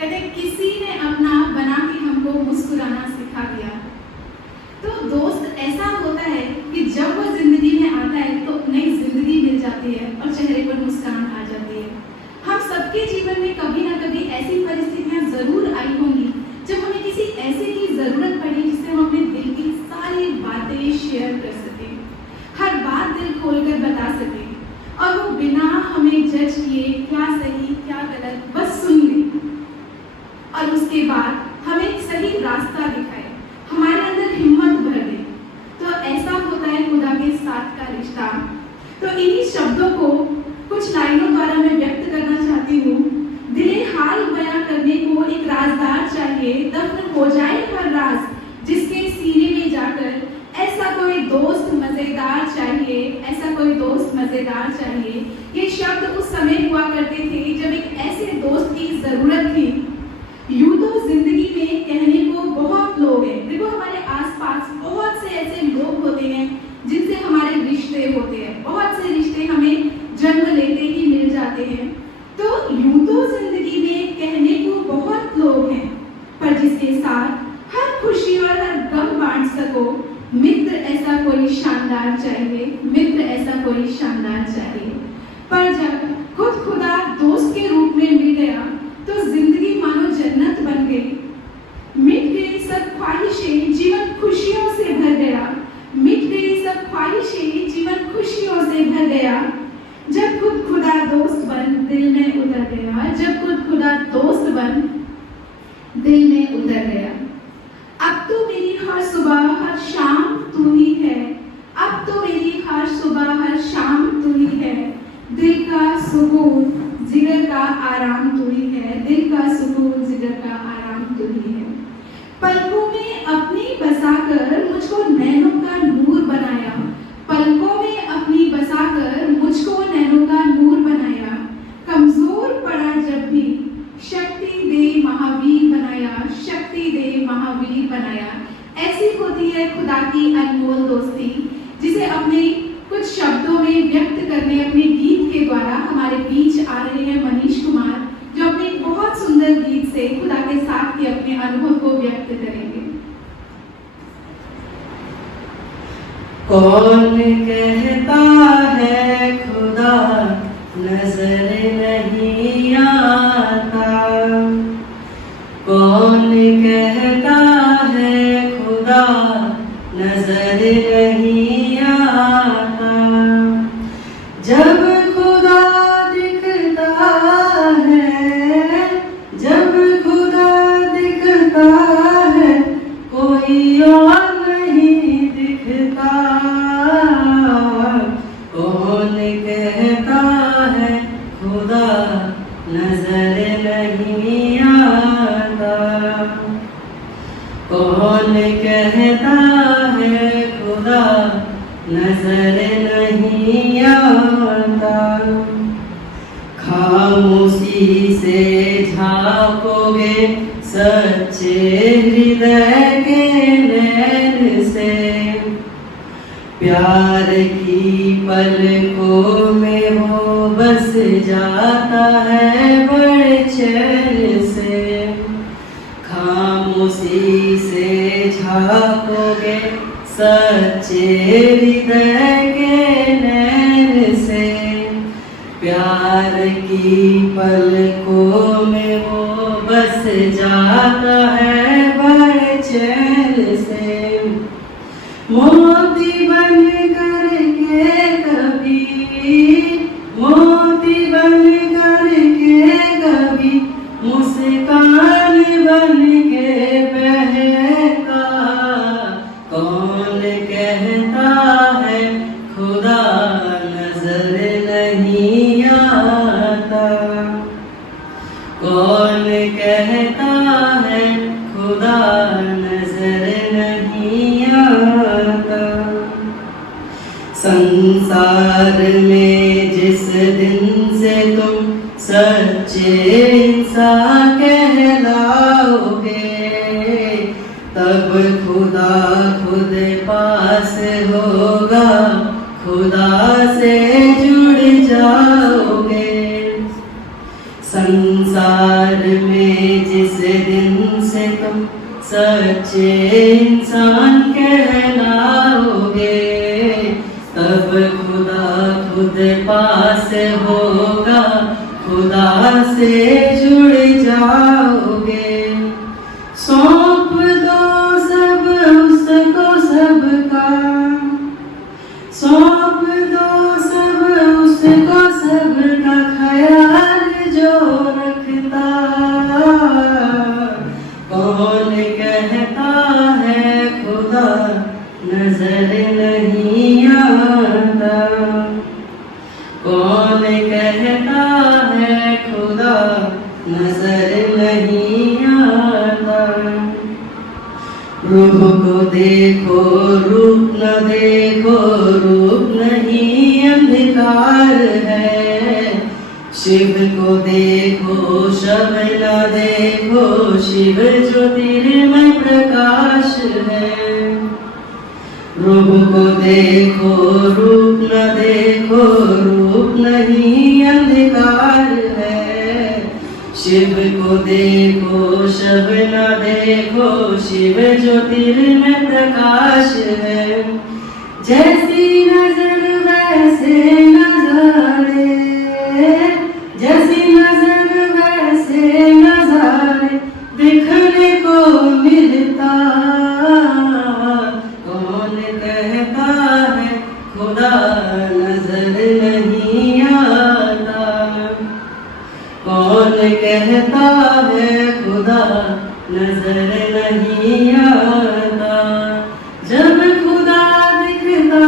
कहते किसी ने अपना बना के हमको मुस्कुराना सिखा दिया। तो दोस्त ऐसा होता है कि जब वो जिंदगी में आता है तो नई जिंदगी मिल जाती है और चेहरे पर मुस्कान आ जाती है। हम सबके जीवन में कभी ना कभी ऐसी परिस्थितियां जरूर आई होंगी जब हमें किसी ऐसे की जरूरत पड़ी जिससे हम अपने दिल की सारी बातें शेयर कर सकें, हर बात दिल खोलकर बता सकें और वो बिना हमें जज किए क्या सही क्या गलत बस सुन ले और उसके बाद हमें सही रास्ता दिखाए, हमारे अंदर हिम्मत भर दे। तो ऐसा होता है खुदा के साथ का रिश्ता। तो इन्हीं शब्दों को कुछ लाइनों द्वारा मैं व्यक्त करना चाहती हूँ। दिले हाल बयां करने को एक राजदार चाहिए, दफन हो जाए हर राज जिसके सीने में जाकर। ऐसा कोई दोस्त मजेदार चाहिए, ऐसा कोई दोस्त मजेदार चाहिए। ये शब्द उस समय हुआ करते थे जब एक ऐसे दोस्त की जरूरत थी। यूं तो जिंदगी में कहने को बहुत लोग हैं, देखो हमारे आसपास बहुत से ऐसे लोग होते हैं जिनसे हमारे रिश्ते होते हैं, बहुत से रिश्ते हमें जन्म लेते ही मिल जाते हैं। तो यूं तो जिंदगी में कहने को बहुत लोग हैं, पर जिसके साथ हर खुशी और हर गम बांट सको, मित्र ऐसा कोई शानदार चाहिए, मित्र ऐसा कोई शानदार चाहिए। पर जब खुद खुदा दोस्त के रूप में मिल गया तो जिंदगी मानो जन्नत बन गई। मिट गई सब ख्वाहिशें, जीवन खुशियों से भर गया। मिट गई सब ख्वाहिशें, जीवन खुशियों से भर गया। जब खुद खुदा दोस्त बन दिल में उतर गया, जब खुद खुदा दोस्त बन दिल में उतर गया। अब तो मेरी हर सुबह हर शाम तू ही है, अब तो मेरी हर सुबह हर शाम तू ही है। दिल का सुकून जिगर का आराम तू ही है, दिल का सुकून जिगर का आराम तू ही है। पलकों में अपनी बसाकर मुझको नैनों का नूर बनाया, पलकों में अपनी बसाकर मुझको नैनों का नूर बनाया। कमजोर पड़ा जब भी शक्ति दे महावीर बनाया, शक्ति दे महावीर बनाया। ऐसी होती है खुदा की अनमोल दोस्ती, जिसे अपने कुछ शब्दों में व्यक्त करने अपने गीत के द्वारा हमारे बीच आ रहे हैं मनीष कुमार, जो अपने एक बहुत सुंदर गीत से खुदा के साथ के अपने अनुभव को व्यक्त करेंगे। कौन कहता है खुदा नजर नहीं आता, कौन कहता है खुदा नजर नहीं आता। जब खुदा दिखता है, जब खुदा दिखता है, कोई और नहीं दिखता। कौन कहता है खुदा नजर नहीं आता, कौन कहता है खुदा नजर नहीं आता। खामोशी से झांकोगे सच्चे हृदय के नैन से, प्यार की पलकों में वो बस जाता है बड़े चैन से। खामोशी से झांकोगे सच्चे हृदय के नैन से, प्यार की पलकों में वो बस जाता है बड़े चैन से। मोती बन करके कभी, मोती बन करके कभी, मुस्कान बन के बहका। कौन कहता है खुदा नजर नहीं आता, कौन कहता है खुदा नजर नहीं आता। संसार में जिस दिन से तुम सच्चे इंसान कहलाओगे, तब खुदा खुद पास होगा, खुदा से जुड़ जाओगे। संसार में जिस दिन से तुम सच्चे इंसान कहलाओगे, तब खुदा खुद पास होगा, खुदा से जुड़ जाओगे। सौंप दो सब उसको सबका, सौंप दो सब उसको सबका, ख्याल जो रखता। कौन कहता है खुदा नजर नहीं आता, कौन कहता है खुदा नजर नहीं आता। रूह को देखो रूप न देखो, रूप नहीं अंधकार है। शिव को देखो शव न देखो, शिव ज्योतिर्मय प्रकाश है। रूप को देखो रूप न देखो, रूप नहीं अंधकार है। शिव को देखो शव न देखो, शिव ज्योतिर्मय प्रकाश है। जैसी नजर वैसे नजारे, जैसी नजर वैसे नजारे दिखने को मिलता। कौन कहता है खुदा नजर नहीं आता, कौन कहता है खुदा नजर नहीं आता। जब खुदा दिखता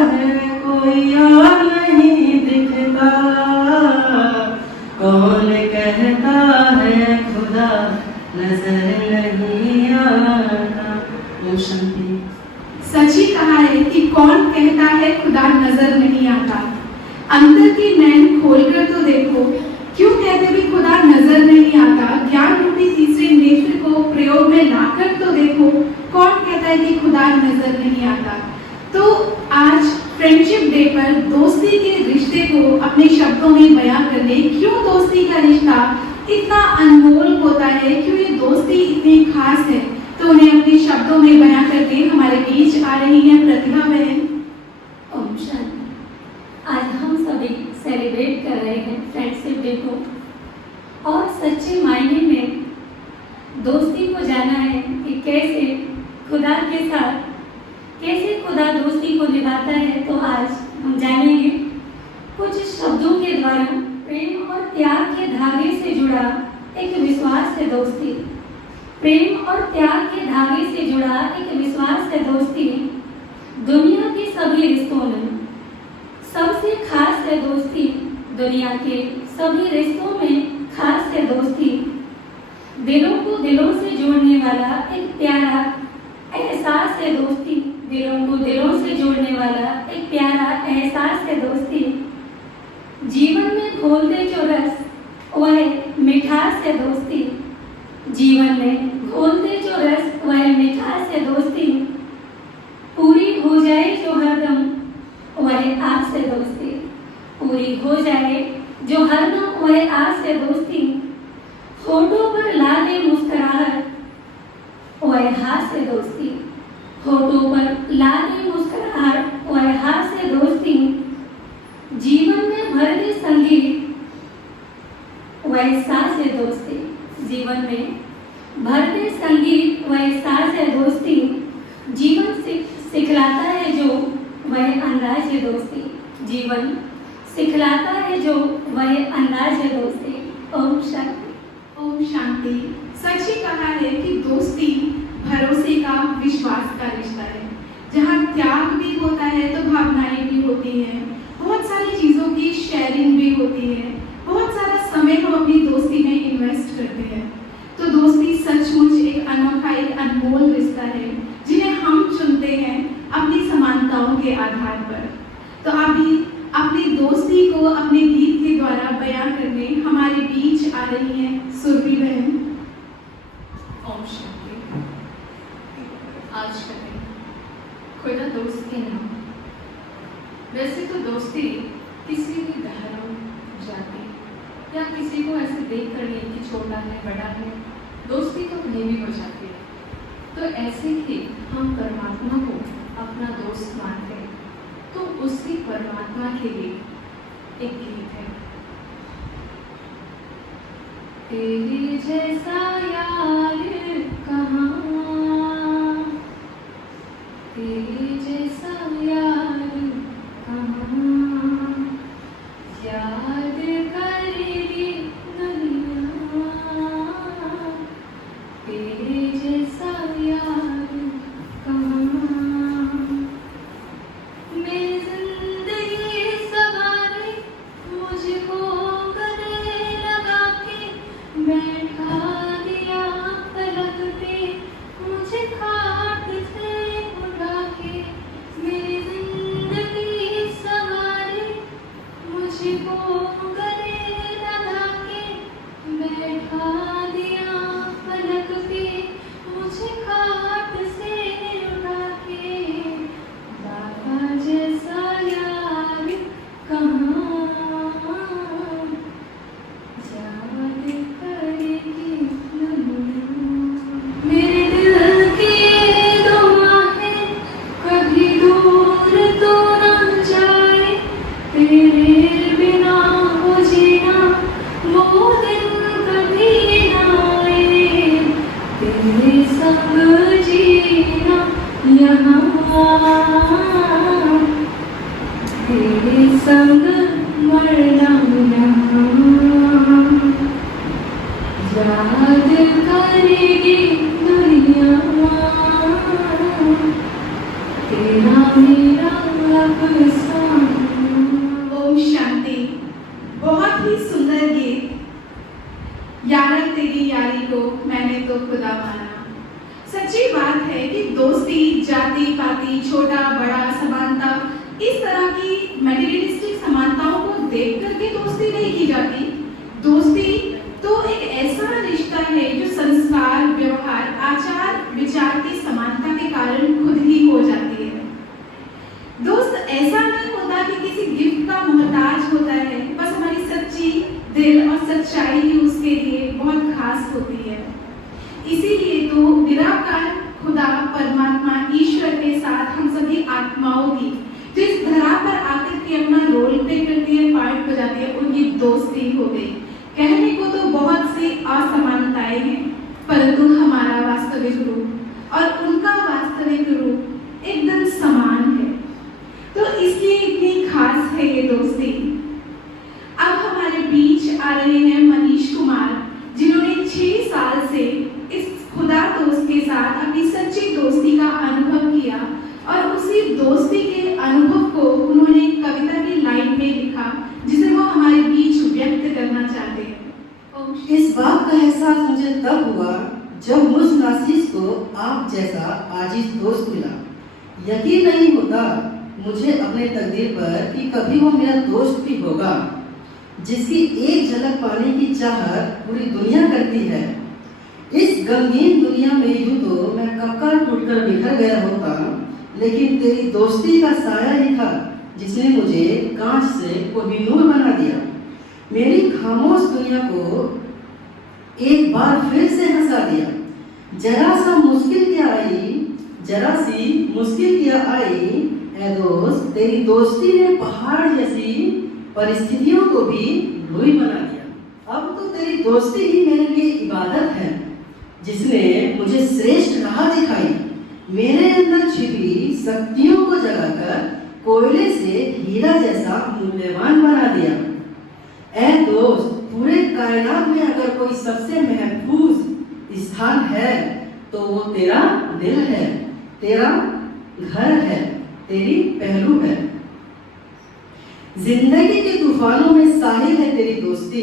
है कोई और नहीं दिखता, कौन कहता है खुदा नजर नहीं आता। ओम शांति। सच ही कहा है कि कौन कहता है खुदा नजर नहीं आता। अंतर की नैन खोलकर तो देखो, क्यों कहते भी खुदा नजर नहीं आता। ज्ञान रूपी तीसरे नेत्र को प्रयोग में लाकर तो देखो, कौन कहता है कि खुदा नजर नहीं आता। तो आज फ्रेंडशिप डे पर दोस्ती के रिश्ते को अपने शब्दों में बयां करने, क्यों दोस्ती का रिश्ता इतना अनमोल होता है, क्यों ये दोस्ती इतनी खास है, तो उन्हें अपने शब्दों में बयां करके हमारे बीच आ रही हैं प्रतिभा बहन। ओम शांति। आज हम सभी सेलिब्रेट कर रहे हैं फ्रेंडशिप डे को, और सच्चे मायने में दोस्ती को जाना है कि कैसे खुदा के साथ कैसे खुदा दोस्ती को निभाता है। तो आज हम जानेंगे कुछ शब्दों के द्वारा प्रेम और त्याग के धागे से जुड़ा एक विश्वास है दोस्ती। प्रेम और त्याग के धागे से जुड़ा एक विश्वास है दोस्ती। दुनिया के सभी रिश्तों में सबसे खास है दोस्ती। दुनिया के सभी रिश्तों में खास है दोस्ती। दिलों को दिलों से जोड़ने वाला एक प्यारा एहसास है दोस्ती। दिलों को दिलों से जोड़ने वाला एक प्यारा एहसास है दोस्ती। जीवन में घोलते जो रस वह मिठास है दोस्ती। जीवन में घोलते जो रस वह मिठास है दोस्ती। पूरी हो जाए जो हरदम वह आस है दोस्ती। पूरी हो जाए जो हरदम वह आस है दोस्ती। होठों पर ला दे मुस्कुराहट वह हास है दोस्ती। होठों पर ला दे मुस्कुराहट वह हास है दोस्ती। जीवन में भर दे संगीत वह सांस है दोस्ती। जीवन में भर दे संगीत वह सांस है दोस्ती। जीवन सिखलाता है जो वह अंदाज है दोस्ती। जीवन सिखलाता है जो वह अंदाज है दोस्ती। ओम शांति। ओम शांति। सच ही कहा है कि दोस्ती भरोसे का विश्वास का रिश्ता है, जहाँ त्याग भी होता है तो भावनाएं भी होती हैं, बहुत सारी चीजों की शेयरिंग भी होती है, बहुत सारा समय हम अपनी दोस्ती में इन्वेस्ट करते हैं। तो दोस्ती सचमुच एक अनोखा एक अनमोल रिश्ता है, जिन्हें हम चुनते हैं अपनी समानताओं के आधार पर। तो अभी अपनी दोस्ती को अपने गीत के द्वारा बयां करने हमारे बीच आ रही हैं सुरभि बहन। ओम शांति। आज करें खुदा दोस्त के नाम। वैसे तो दोस्ती किसी भी धर्म, जाति या किसी को ऐसे देख कर नहीं कि छोटा है बड़ा है, दोस्ती तो कहीं भी हो जाती है। तो ऐसे ही हम परमात्मा को अपना दोस्त मानते हैं, तो उसी परमात्मा के लिए एक गीत है। तेरे जैसा यार कहाँ, तेरे जैसा यार कहाँ, याद करेगी दुनिया, तेरे जैसा यार कहाँ। मेरी जिंदगी सवारे मुझको गले लगा के बैठा दिया पलक पे, मुझे खाट से उठा के। मेरी जिंदगी सवारे मुझको गले लगा के बैठा दिया पलक पे, मुझे खाट से उठा के। बाबा जैसा यार कहाँ, याद करेगी दुनिया। मेरे दिल की दुआ है कभी दूर तो न जाए, तेरे बिना वो जीना वो दिन कभी न आए, तेरे संग जीना यहाँ, तेरे संग मरना यहाँ। याद करेगी दुनिया, तेरा मेरा अफसाना। ओम शांति। बहुत ही सुंदर गीत। यार तेरी यारी को मैंने तो खुदा माना। सच्ची बात है कि दोस्ती जाति पाति छोटा बड़ा समानता इस तरह की मटेरियलिस्टिक समानताओं को देख करके दोस्ती नहीं की जाती। दोस्ती तो एक ऐसा रिश्ता है जो संस्कार व्यवहार आचार विचार की समानता के कारण खुद ही हो जाती है। दोस्त ऐसा नहीं होता कि किसी गिफ्ट का मोहताज होता है, बस हमारी सच्ची दिल और सच्चाई ही उसके लिए बहुत खास होती है। इसीलिए तो निराकार खुदा परमात्मा ईश्वर के साथ हम सभी आत्माओं की जिस धरा पर आकर के अपना रोल प्ले करती है, पार्ट बजाती है, उनकी दोस्ती हो गई। कहने को तो बहुत सी असमानताएं हैं, परंतु हमारा वास्तविक रूप और उनका वास्तविक रूप एकदम समान है। तो इसलिए इतनी खास है ये दोस्ती। अब हमारे बीच आ रहे हैं मनीष कुमार, जिन्होंने 6 साल से इस खुदा दोस्त के साथ अपनी सच्ची दोस्ती का अनुभव किया और उसी दोस्ती के अनुभव को उन्होंने कविता की लाइन में लिखा, जिसे वो हमारे बीच व्यक्त करना चाहते हैं। इस बात का एहसास मुझे तब हुआ जब मुझ नासिस को आप जैसा आजीज दोस्त मिला। यकीन नहीं होता मुझे अपने तकदीर पर कि कभी वो मेरा दोस्त भी होगा, जिसकी एक झलक पाने की चाहत पूरी दुनिया करती है। इस गमगीन दुनिया में यूं तो मैं कब का टूटकर बिखर गया होता, लेकिन तेरी दोस्ती का साया ही था जिसने मुझे कांच से कोहिनूर बना दिया। मेरी खामोश दुनिया को एक बार फिर से हंसा दिया। जरा सी मुश्किल क्या आई ऐ दोस्त, तेरी दोस्ती ने पहाड़ जैसी परिस्थितियों को भी लुई बना दिया। अब तो तेरी दोस्ती ही मेरे लिए इबादत है, जिसने मुझे श्रेष्ठ राह दिखाई। मेरे अंदर छिपी शक्तियों को जगाकर कोयले से हीरा जैसा मूल्यवान बना दिया। ऐ दोस्त, पूरे कायनात में अगर कोई सबसे महफूज स्थान है तो वो तेरा दिल है, तेरा घर है, तेरी पहलू है। जिंदगी के तूफानों में साहिल है तेरी दोस्ती,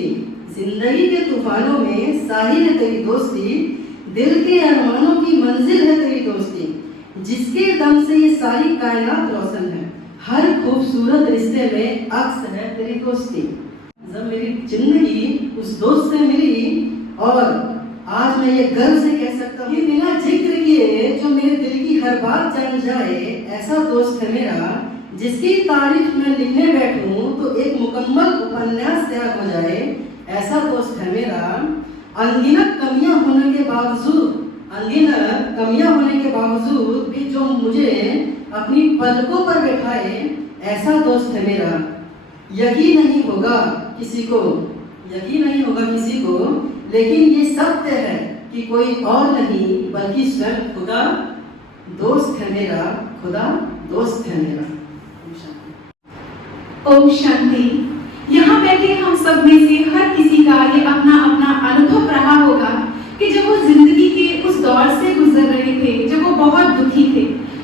जिंदगी के तूफानों में साहिल है तेरी दोस्ती। दिल के अरमानों की मंजिल है तेरी दोस्ती, जिसके दम से ये सारी कायनात रोशन है। हर खूबसूरत रिश्ते में अक्स है तेरी दोस्ती। जब मेरी जिंदगी उस दोस्त से मिली, और आज मैं ये गर्व से कह सकता हूँ कि बिना जिक्र किए जो मेरे दिल की हर बात जान जाए, ऐसा दोस्त है मेरा जिसकी तारीफ में लिखने बैठूं तो एक मुकम्मल उपन्यास तैयार हो जाए। ऐसा दोस्त है मेरा, अनगिनत कमियां होने के बाद बावजूद, अनगिनत कमियां होने के बावजूद भी जो मुझे अपनी पलकों पर बैठाए, ऐसा दोस्त है मेरा। यकीन नहीं होगा किसी को, लेकिन ये सत्य है कि कोई और नहीं बल्कि स्वयं खुदा दोस्त है मेरा, खुदा दोस्त है मेरा। ओम शांति। यहाँ बैठे हम सब में से हर किसी का ये अपना अपना अनुभव रहा होगा कि जब वो जिंदगी के उस दौर से गुजर रहे थे, जब वो बहुत दुखी थे,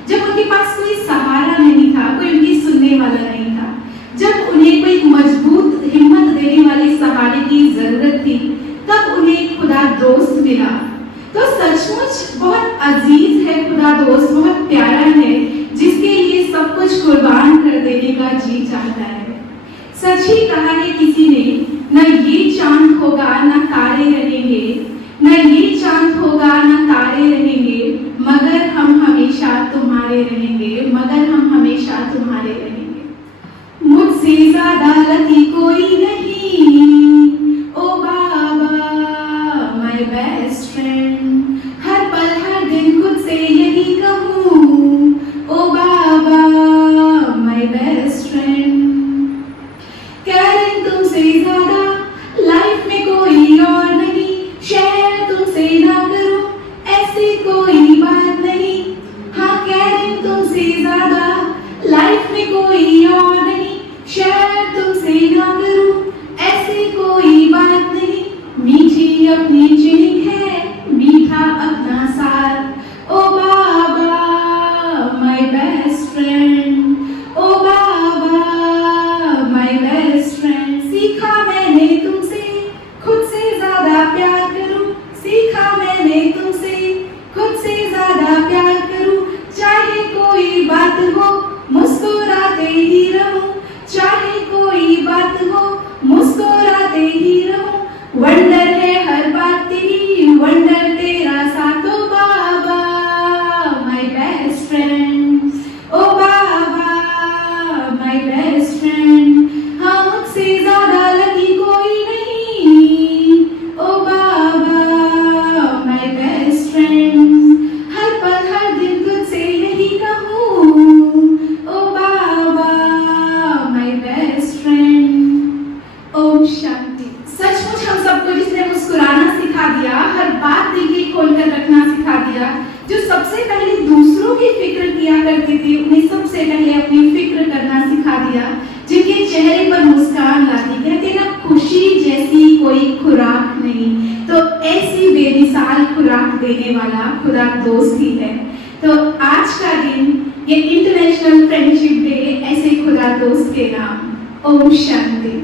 जब उनके पास कोई सहारा नहीं था, कोई उनकी सुनने वाला नहीं था, जब उन्हें कोई मजबूत हिम्मत देने वाले सहारे की जरूरत थी, तब उन्हें खुदा दोस्त मिला। तो सचमुच बहुत अजीज है खुदा दोस्त, बहुत प्यारा है, जिसके लिए सब कुछ कुर्बान कर देने का जी चाहता है। सच ही कहा है किसी ने, न ये चांद होगा न तारे रहेंगे, न ये चांद होगा न तारे रहेंगे, मगर हम हमेशा तुम्हारे रहेंगे, मगर हम हमेशा तुम्हारे रहेंगे। मुझसे ज्यादा लकी कोई नहीं, ओ बाबा माय बेस्ट फ्रेंड, हर पल हर दिन खुद से यही कहूँ, ओ Baba my best friend. Caring तुमसे ज्यादा लाइफ में कोई और नहीं, शेयर तुमसे ना करूं ऐसी कोई बात नहीं। हाँ, केयरिंग तुमसे ज्यादा लाइफ में कोई और नहीं, शेयर तुमसे ना करूं ऐसी कोई बात नहीं। मीठी अपनी चिनिक है, मीठा अपना सार, ओ बाबा माय बेस्ट फ्रेंड, ओ बाबा माय बेस्ट फ्रेंड। सीखा मैंने तुमसे खुद से ज्यादा प्यार करूं, सीखा मैंने तुमसे खुद से ज्यादा प्यार करूं। चाहे कोई बात हो मुस्कुराते ही रहूं, चाहे कोई बात हो मुस्कुराते ही रहूं। वंडर है हर बात तेरी, वंडर तेरा साथ, ओ बाबा माय बेस्ट फ्रेंड, ओ बाबा माय बेस्ट फ्रेंड। हाँ, मुझसे ज्यादा लकी कोई नहीं, ओ बाबा माय बेस्ट फ्रेंड, हर पल हर दिन तुझसे यही कहूँ, ओ Baba my best friend. Om Shanti. सचमुच हम सबको जिसने मुस्कुराना सिखा दिया, हर बात दिल की खोलकर रखना सिखा दिया, जो सबसे पहले दूसरों की फिक्र किया करती थी, उन्हें सबसे पहले अपनी फिक्र करना सिखा दिया, जिनके चेहरे पर मुस्कान लाती, कहते ना खुशी जैसी कोई खुराक नहीं। तो ऐसी बेमिसाल खुराक देने वाला खुदा दोस्त ही है। तो आज का दिन, ये इंटरनेशनल फ्रेंडशिप डे, ऐसे खुदा दोस्त के नाम। ओम शांति।